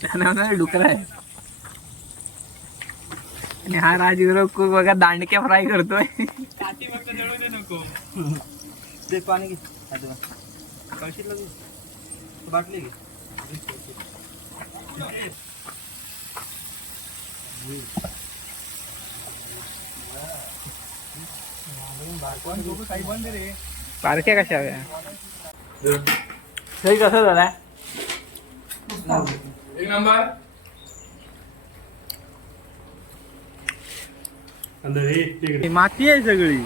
त्यानं डुकरा आहे. आणि हा राजगुरू खूप बघा दांडक्या फ्राय करतोय. नको ते पाणी घे कळशीत लागू बाटली घे. पारख्या कशा हव्या सही कसं झालाय एक नंबर. माती आहे सगळी.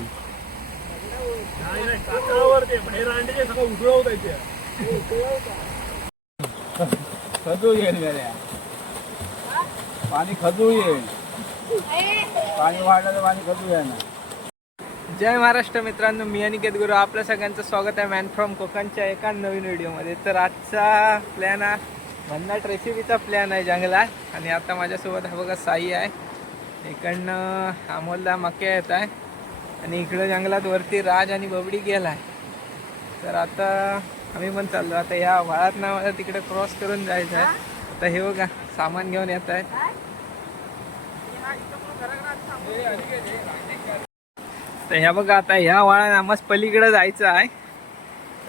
खजू येईल गड्या. पाणी खजू येईल. पाणी वाढलं तर पाणी खजू येणार. जय महाराष्ट्र मित्रांनो, मी अनिकेत गुरु आपल्या सगळ्यांचं स्वागत आहे मॅन फ्रॉम कोकणच्या एका नवीन व्हिडिओमध्ये. तर आजचा प्लॅन हा भन्नाट रेसिपीचा प्लॅन आहे जंगलात. आणि आता माझ्यासोबत हा बघा साई आहे. इकडनं अमोलला मक्या येत आहे आणि इकडं जंगलात वरती राज आणि बबडी गेला आहे. तर आता आम्ही पण चाललो. आता या वाळात ना मला तिकडे क्रॉस करून जायचं आहे. आता हे बघा सामान घेऊन येत आहेत. तर ह्या बघा आता ह्या वाळा आम्हाला पलीकडे जायचं आहे.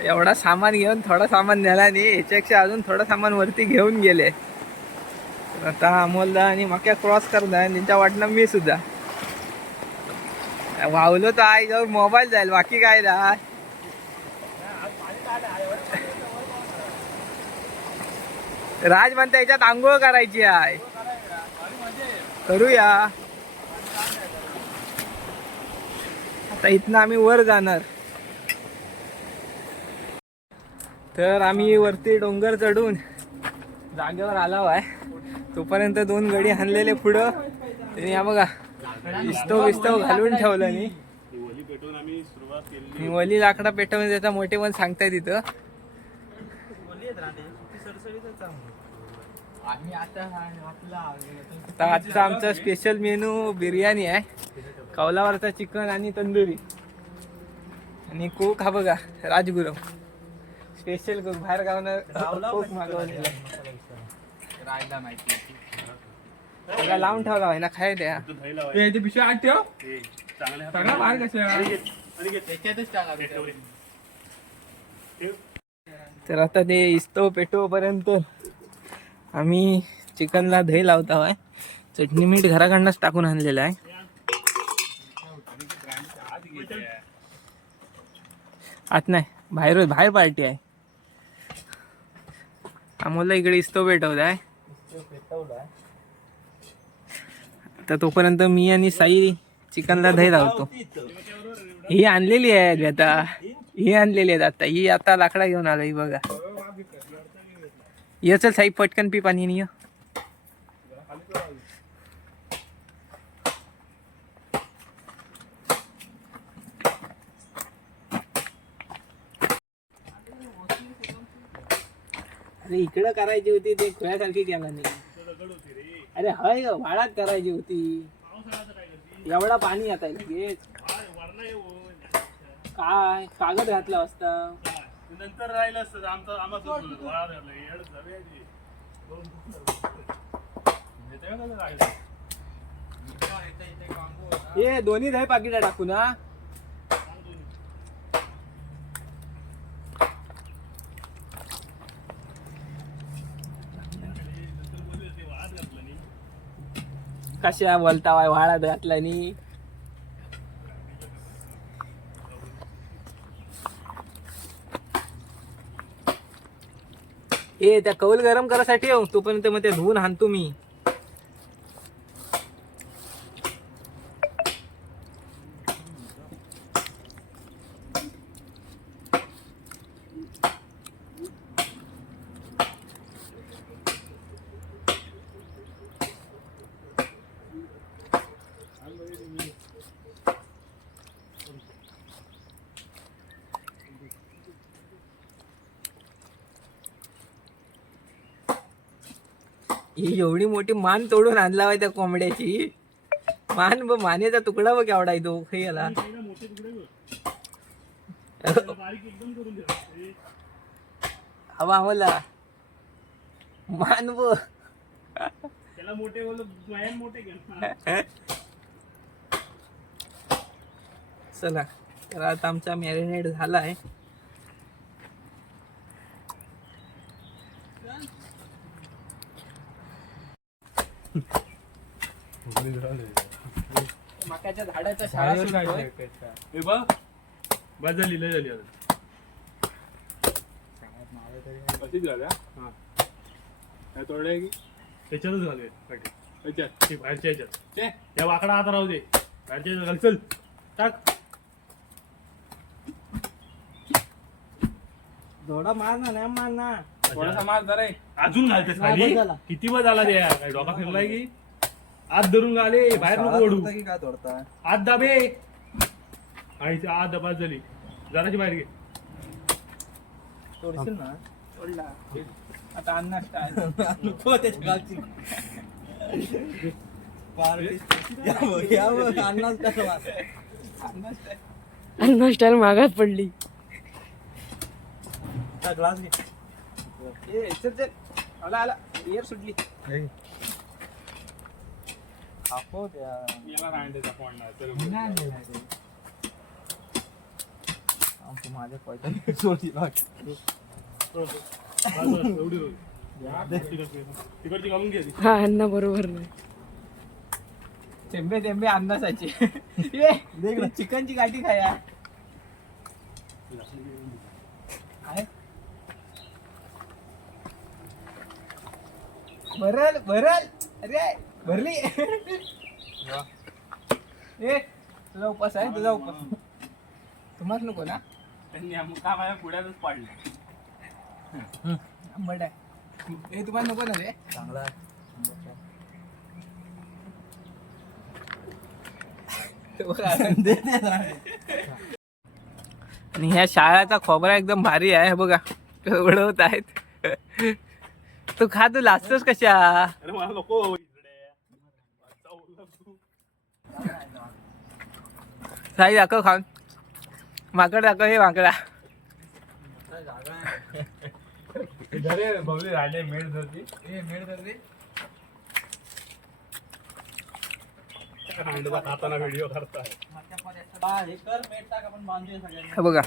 एवढा सामान घेऊन थोडा सामान नेला नाही, याच्यापेक्षा अजून थोडं सामान वरती घेऊन गेले. तर आता अमोलदा आणि मक्या क्रॉस करणार. त्यांच्या वाटणं मी सुद्धा वावलो तर आई जाऊन मोबाईल जाईल, बाकी काय ना. राज म्हणता याच्यात आंघोळ करायची आहे. करूया. आता इथनं आम्ही वर जाणार. तर आम्ही वरती डोंगर चढून जागेवर आलो आहे. तोपर्यंत दोन गडी हाणलेले पुढं त्यांनी हा बघा विस्तव घालून ठेवलं. आणि वली लाकडा पेटवून त्याचा मोठे पण सांगताय तिथं. आता आजचा आमचा स्पेशल मेनू बिर्याणी आहे. कौलावरचा चिकन आणि तंदुरी. आणि कोक हा बघा राजगुरू स्पेशल कोक, बाहेर गावनं कोक मागवलेला सगळा लावून ठेवला आहे ना खाय द्या. पिशवी आत ठेव सगळा बाहेर कशा. तर आता ते इस्तव पेटोपर्यंत आम्ही चिकनला दही लावतो आहे. चटणी मीठ घराकडनंच टाकून आणलेलं आहे. आत नाही, बाहेर पार्टी आहे. आम्हाला इकडे इस्तव पेटवत आहे. तर तोपर्यंत मी आणि साई चिकनला दही लावतो. ही आणलेली आहे आता, ही आणलेली आहेत आता. ही आता लाकडा घेऊन आलो. ही बघा ये चल साई पटकन पी पाणी नाही. अरे इकडं करायची होती, ते खुळ्यासारखी केला नाही. अरे हय वाळात करायची होती. एवढा पाणी आता लगेच काय कागद घातला असता नंतर राहिलं असतं हे दोन्ही दही पाकिटा टाकू ना. कशा बोलता वाय वाळात घातला नी. ए त्या कौल गरम करायसाठी येऊ तोपर्यंत मग ते धुवून हाणतो मी. ही एवढी मोठी मान तोडून आणला आहे त्या कोंबड्याची. मानेचा तुकडा बघ केवढा आहे तो. याला हवा मला मान बघ त्याला मोठे बोल वयान मोठे घे. चला तर आता आमचा मॅरिनेट झाला आहे. मक्याच्या झाडाच्या शाळा सुरू आहे. हे बघ बस झाली लय झाली आता. कशीच झाल्या हा काय तोडलंय की त्याच्यातच झाले त्याच्यात ते बाहेरच्या ह्याच्यात ते त्या वाकडा हात राहू दे बाहेरच्या ह्याच्यात घाल चल टाक. थोडा मार ना नाही मार ना थोडासा मार जरा अजून घालतेस खाली किती वेळ झाला द्या काय डोका फिरलाय की आत धरून घाले बाहेर नको ओढू काय तोडता आत दाबे आणि आत दबात झाली जराची बाहेर घे. तोडशील ना तोडला आता अन्ना नको त्याच्या गालची अण्णा स्टाईल मागात पडली. ग्लास घे चल चल आला आला एअर सुटली. याला रांडेचा फोन माझ्या पैसा सोडली तिकडची घालून घे आधी. हा अण्णा बरोबर नाही. थेंबे थेंबे अन्नासाचे चिकनची गाठी खाया काय भरल भरल अरे भरली. ए तुझा उपास आहे तुझा उपास तुम्हाला नको ना त्यांनी का माझ्या पुढ्यातच पाडलं. आंबट आहे हे तुम्हाला नको ना रे चांगला आणि ह्या शाळाचा खोबरा एकदम भारी आहे बघा उडवत आहेत. तू खा तू लाजतोस कशा अरे मला नको साई दाखव खाऊन माकड दाखव हे माकडा बघले राहिले मेड धरती मेड धरते खाताना व्हिडिओ करताय हे बघा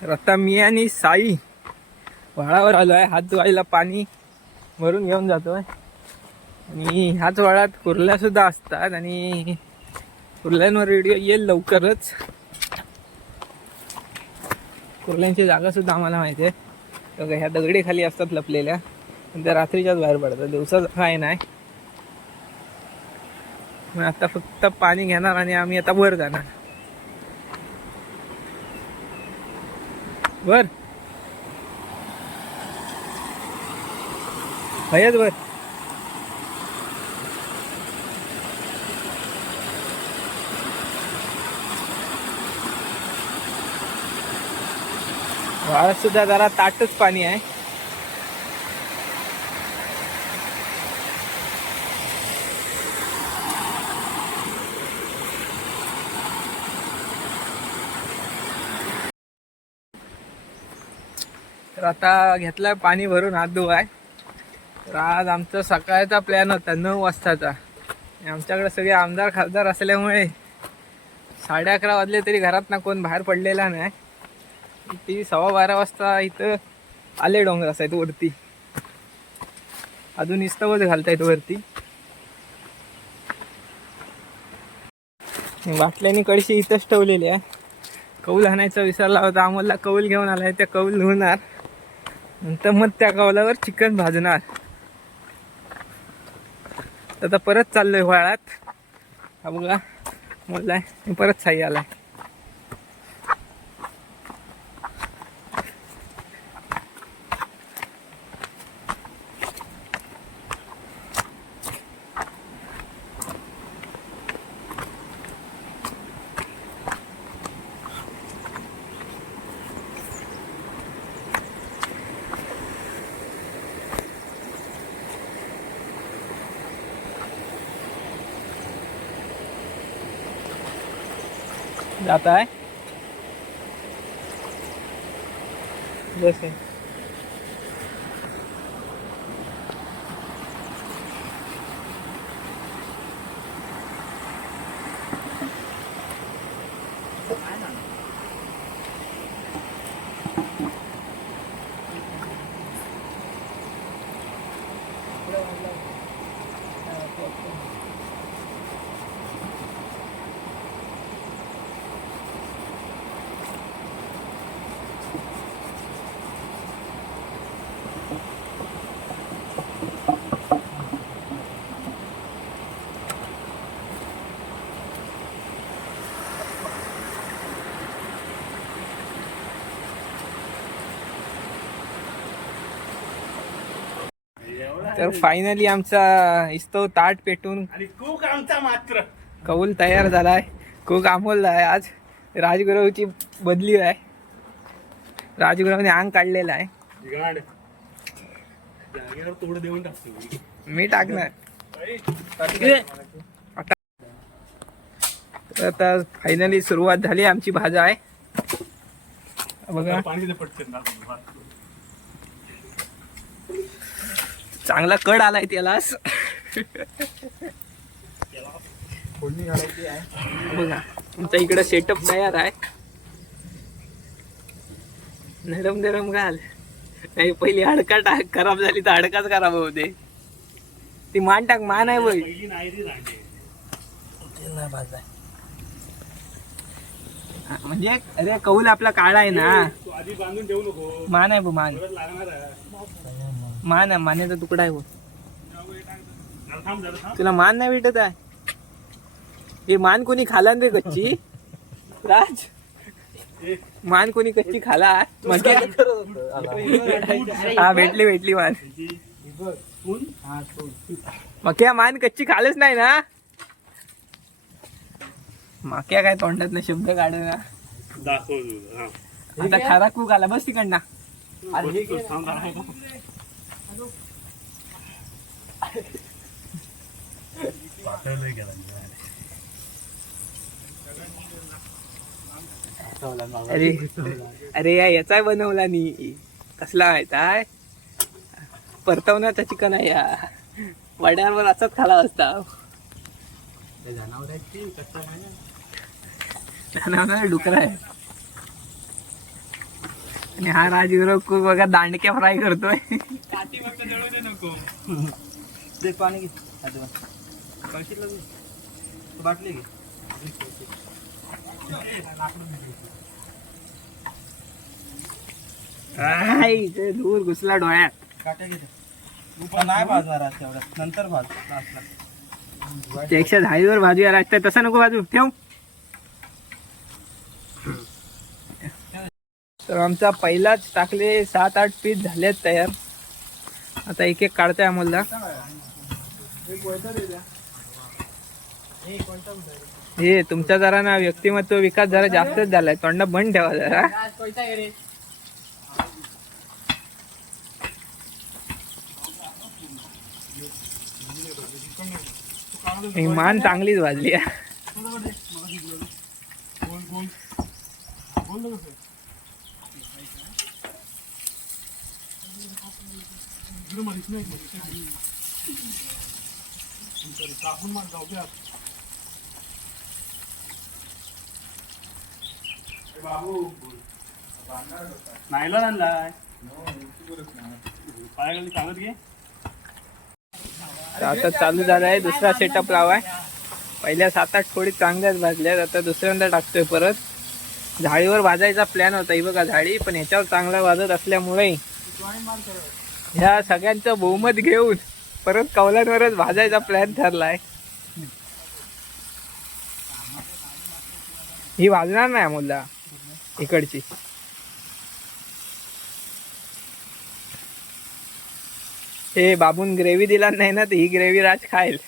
तर आता मी आणि साई व्हाळावर आलो आहे हात धुवायला पाणी भरून घेऊन जातोय. आणि ह्याच व्हाळात कुर्ल्या सुद्धा असतात आणि कुर्ल्यांवर व्हिडिओ येईल लवकरच. कुर्ल्यांची जागा सुद्धा आम्हाला माहिती आहे बघा ह्या दगडी खाली असतात लपलेल्या पण त्या रात्रीच्याच बाहेर पडतात दिवसाचं काय नाही. मग आता फक्त पाणी घेणार आणि आम्ही आता वर जाणार. वर हयच वर वाळत सुद्धा जरा ताटच पाणी आहे. तर आता घेतलाय पाणी भरून हात धुवाय. तर आज आमचा सकाळचा प्लॅन होता 9 वाजताचा. आमच्याकडे सगळे आमदार खासदार असल्यामुळे 11:30 वाजले तरी घरात ना कोण बाहेर पडलेला नाही. ती 12:15 वाजता इथं आले डोंगर असायत वरती अजून इस्तवच घालतायत वरती. बाटल्याने कळशी इथंच ठेवलेली आहे. कौल आणायचा विसरला होता आम्हाला कौल घेऊन आलाय त्या कौल धुणार नंतर मग त्या कौलावर चिकन भाजणार. आता परत चाललोय व्हाळात. हा बघा बोललाय परत साई आलाय. जाता है बस आहे. तर फायनली आमचा इस्तो ताट पेटून आणि खूप आमचा मात्र कौल तयार झालाय. खूप अमोलला आहे. आज राजगुरूची बदली आहे. राजगुरूने अंग काढलेला आहे. गाड जागेवर तोड देऊन टाकतो मी टाकणार. आता फायनली सुरुवात झाली आमची भाजा आहे बघा. पाणी दे पटकन ना. चांगला कड आलाय त्याला फोडणी घालायची आहे. बघा. आमचा इकडे सेटअप तयार आहे. नरम नरम घाल. नाही पहिली हाडका टाक. खराब झाली तर हाडकाच खराब होते. ती मान टाक. मान आहे बाई. पहिली नाही ती रांडे. म्हणजे अरे कौल आपला काळा आहे ना. तू आधी बांधून ठेवू नको. मान आहे बो मान. परत लागणार आहे. मान आहे. मानेचा तुकडा आहे बो. जरा थांब जरा थांब. तुला मान नाही भेटत आहे. हे मान कोणी खाला रे कच्ची. राज मान कोणी कच्ची खाला. हा भेटली मान. मक्या मान कच्ची खालच नाही ना. माक्या काय तोंडात ना शब्द काढ ना. दाखव तू. हा. आता खारा कूक आला. बस तिकडना. थांब जरा. पातळ गेला. अरे अरे याचा बनवला नी. कसला आहे परतवण्याचा चिकन आहे या. वड्यांवर असाच खाला असता. जनावर डुकरा आहे. आणि हा राजगुरू खूप बघा दांडक्या फ्राय करतोय. नको दे पाणी घे. बाटली घे. दूर घुसला डोळ्यात. काट्या घे. नाही भाजणार आज तेवढ्यात. नंतर भाज. 110 भाजूया लागतं. तसं नको भाजू. ठेव. तर आमचा पहिलाच टाकले 7-8 पीस झालेत तयार. आता एक एक काढतोय अमोलला. हे तुमचा जरा ना व्यक्तिमत्व विकास जरा जास्तच झालाय. तोंडा बंद ठेवा जरा. ही मान चांगलीच भाजली आहे. नाहीला आणलाय. पायाखाली सांगत घे. आता चालू झालाय दुसरा सेटअप लावाय. पहिल्या 7-8 थोडी चांगल्याच भाजल्यात. आता दुसऱ्यांदा टाकतोय परत. झाडीवर भाजायचा प्लॅन होता. ही बघा झाडी. पण ह्याच्यावर चांगला भाजत असल्यामुळे ह्या सगळ्यांचं बहुमत घेऊन परत कौलांवरच भाजायचा प्लॅन ठरलाय. ही भाजणार नाही अमोलला इकडची. हे बाबून ग्रेव्ही दिला नाही ना तर ही ग्रेव्ही राज खाईल.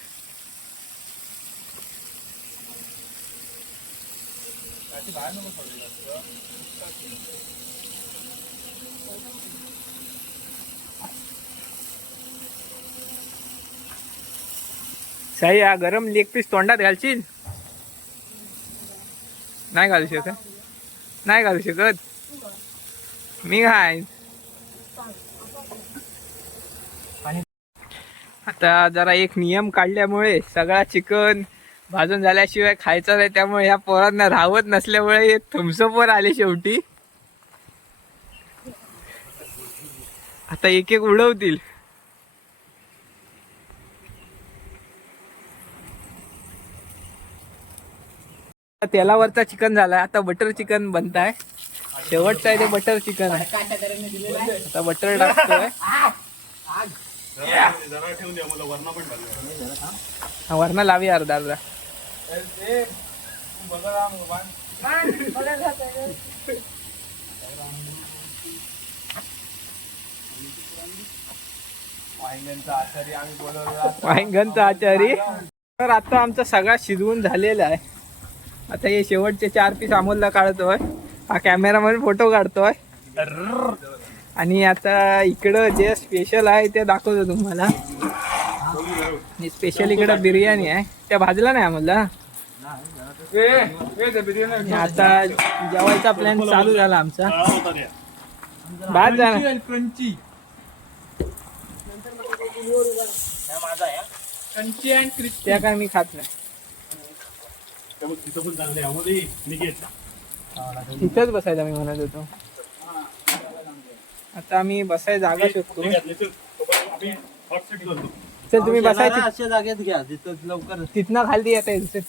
साई हा गरम लेग पीस तोंडात घालशील. नाही घालू शकत. नाही घालू शकत. मी काय आता जरा एक नियम काढल्यामुळे सगळा चिकन भाजून झाल्याशिवाय खायचा नाही, त्यामुळे ह्या पोरांना राहत नसल्यामुळे थम्सअप वर आले शेवटी. आता एक एक उडवतील. तेलावरचा चिकन झालाय, आता बटर चिकन बनताय. शेवटचा आहे ते बटर चिकन आहे. आता बटर टाकतोय. जरा ठेवून द्या मला वरणा पण घालूया. हा, वरणा लावी अर्धा अर्धा. वांग्यांचा आचारी. तर आता आमचा सगळा शिजवून झालेला आहे. आता हे शेवटचे 4 पीस अमोलला काढतोय. हा कॅमेरामॅन फोटो काढतोय. आणि आता इकडं जे स्पेशल आहे ते दाखवतो तुम्हाला. स्पेशल इकडं बिर्याणी आहे, त्या भाजला नाही आम्हाला. आता जेवायचा प्लॅन चालू झाला आमचा. भात झाला क्रंची. त्या काय मी खात नाही. तिथंच बसायचा मी म्हणत होतो. आता आम्ही बसाय जागा शोधतो. चल तुम्ही बसायची अशा जागेत घ्या तिथं लवकर. तिथनं खाली येता येईल.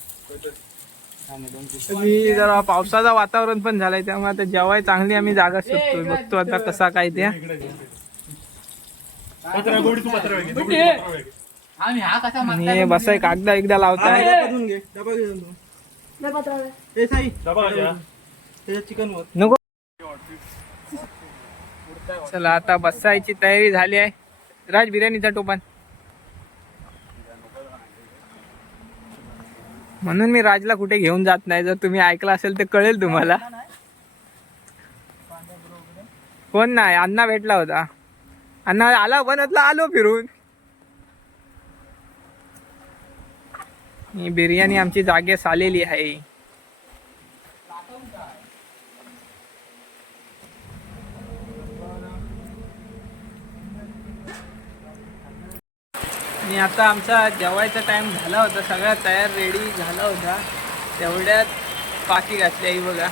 मी जरा पावसाचं वातावरण पण झालंय, त्यामुळे आता जेवाय चांगली आम्ही जागा शोधतोय. बघतो आता कसा काय ते. आणि बसाय कागदा एकदा लावताय. नको. चला आता बसायची तयारी झाली आहे. राज बिर्याणीचा टोपण. म्हणून मी राजला कुठे घेऊन जात नाही. जर तुम्ही ऐकलं असेल तर कळेल तुम्हाला. कोण नाही, अण्णा भेटला होता. अण्णा आला बनतला, आलो फिरून. ही बिर्याणी आमची जागेस आलेली आहे. आणि आता आमचा जेवायचा टाइम झाला होता. सगळा तयार रेडी झाला होता. तेवढ्यात पाकी घातली आई बघा.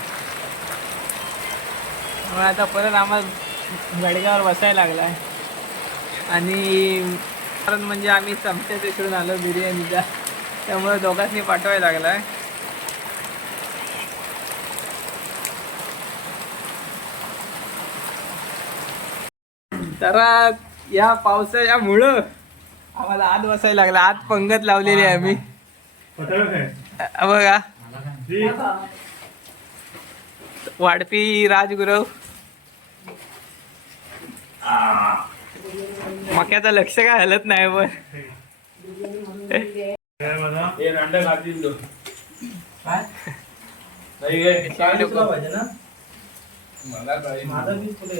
मग आता परत आम्हाला गडग्यावर बसायला लागला आहे. आणि कारण म्हणजे आम्ही चमच्यात इकडून आलो बिर्याणीचा, त्यामुळे दोघांनी पाठवायला लागला आहे. तर या पावसाच्यामुळं आम्हाला आत बसायला लागला. आत पंगत लावलेली आहे आम्ही बघा. वाढपी राजगुरव. मक्याचं लक्ष काय हलत नाही. पण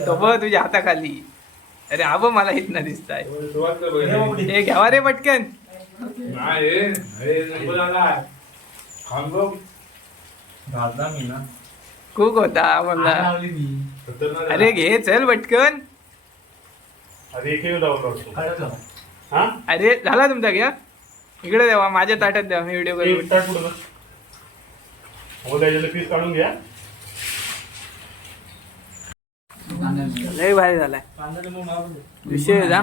तो बघ तुझ्या हाताखाली. अरे आब मला इथं दिसताय. हे घ्यावा रे पटकन. कुक होता मला. अरे घे चल पटकन. अरे झाला तुमचा घ्या. इकडे द्यावा, माझ्या ताटात द्या. मी व्हिडिओ करू. पीस काढून घ्या. लय भारी झालाय विषय. जा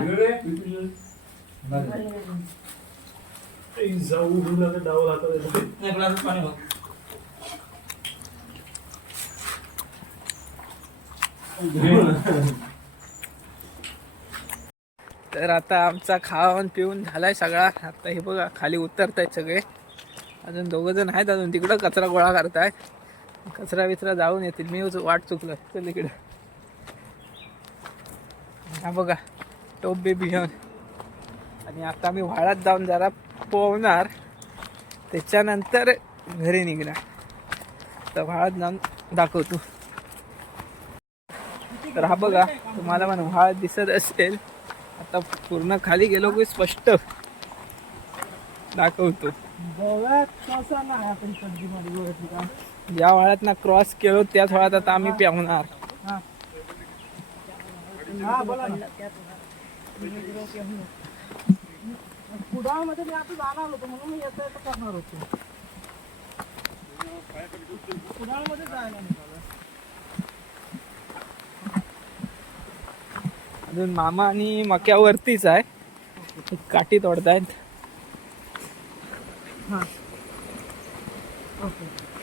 तर आता आमचा खाऊन पिऊन झालाय सगळा. आता हे बघा खाली उतरतायत सगळे. अजून 2 जण आहेत अजून तिकडं कचरा गोळा करतायत. कचरा बिचरा जाऊन येतील. मी वाट चुकलं. चल इकडं. हा बघा टोप बेबी घेऊन. आणि आता मी व्हाळात जाऊन जरा पोहणार, त्याच्यानंतर घरी निघणार. तर व्हाळात जाऊन दाखवतो. तर हा बघा तुम्हाला पण व्हाळ दिसत असेल. आता पूर्ण खाली गेलो की स्पष्ट दाखवतो. ज्या व्हाळात ना क्रॉस केलो त्याच व्हाळात आता आम्ही पेवणार. हा बोला ना. कुडाळमध्ये मी आता जाणार होतो म्हणून मी येता येता करणार होतो. कुडाळमध्ये जायला निघालो. अजून मामा आणि मक्यावरतीच आहे, काठी तोडतायत.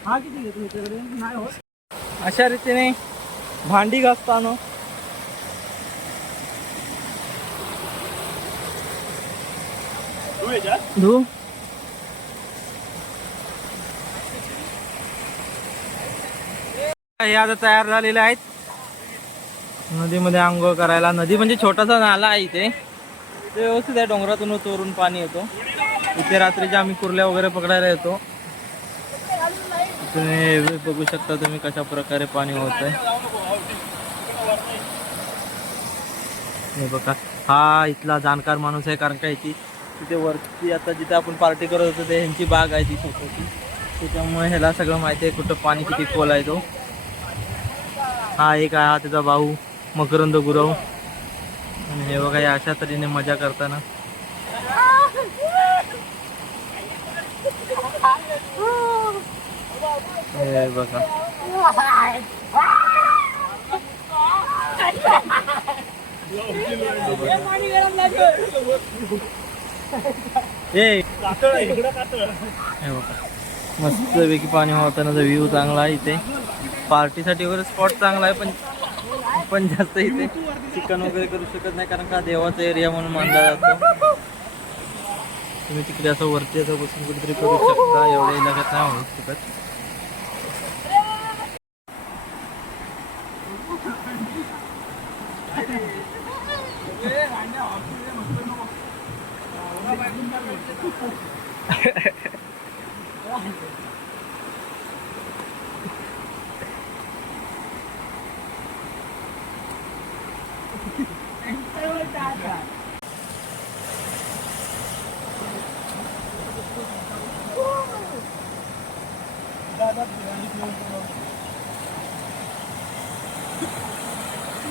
हा किती घेतो तुमच्याकडे? नाही होत. अशा रीतीने भांडी घासताना धू. हे आता तयार झालेले आहेत नदीमध्ये आंघोळ करायला. नदी म्हणजे छोटासा नाला आहे इथे, ते व्यवस्थित आहे. डोंगरातून चोरून पाणी येतो इथे. रात्रीच्या आम्ही कुर्ल्या वगैरे पकडायला येतो. तुम्ही बघू शकता तुम्ही कशा प्रकारे पाणी होत आहे. हे बघा, हा इथला जाणकार माणूस आहे, कारण का इथे तिथे वरती आता जिथे आपण पार्टी करत होतो ते ह्यांची बाग आहे ती स्वतःची, त्याच्यामुळे ह्याला सगळं माहिती आहे कुठं पाणी किती खोल आहे तो. हा एक आहे, हा त्याचा भाऊ मकरंद गुरव. आणि हे बघा या अशा तऱ्हेने मजा करताना. हे बघा मस्त पैकी पाणी होतानाचा व्ह्यू चांगला आहे इथे. पार्टीसाठी वगैरे स्पॉट चांगला आहे, पण जास्त इथे चिकन वगैरे करू शकत नाही, कारण का देवाचा एरिया म्हणून मानला जातो. तुम्ही तिकडे असं वरती असं बसून कुठेतरी करू शकता, एवढ्या इलाक्यात नाही होऊ शकत.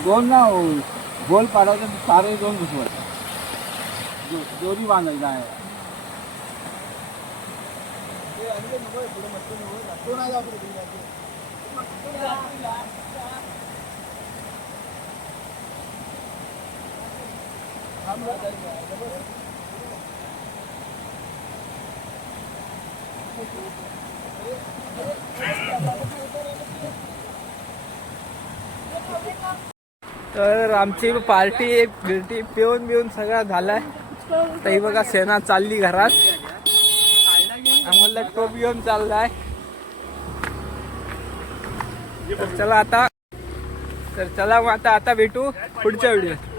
दोन ना गोल पाडायचं, सारे दोन घुसवायचे, दोरी बांधायचा आहे. तर आमची पार्टी बिर्टी पिऊन बिऊन सगळं झालाय. तरी बघा सेना चालली घरात, आम्हाला टोप घेऊन चाललाय. तर चला मग आता भेटू पुढच्या व्हिडिओ.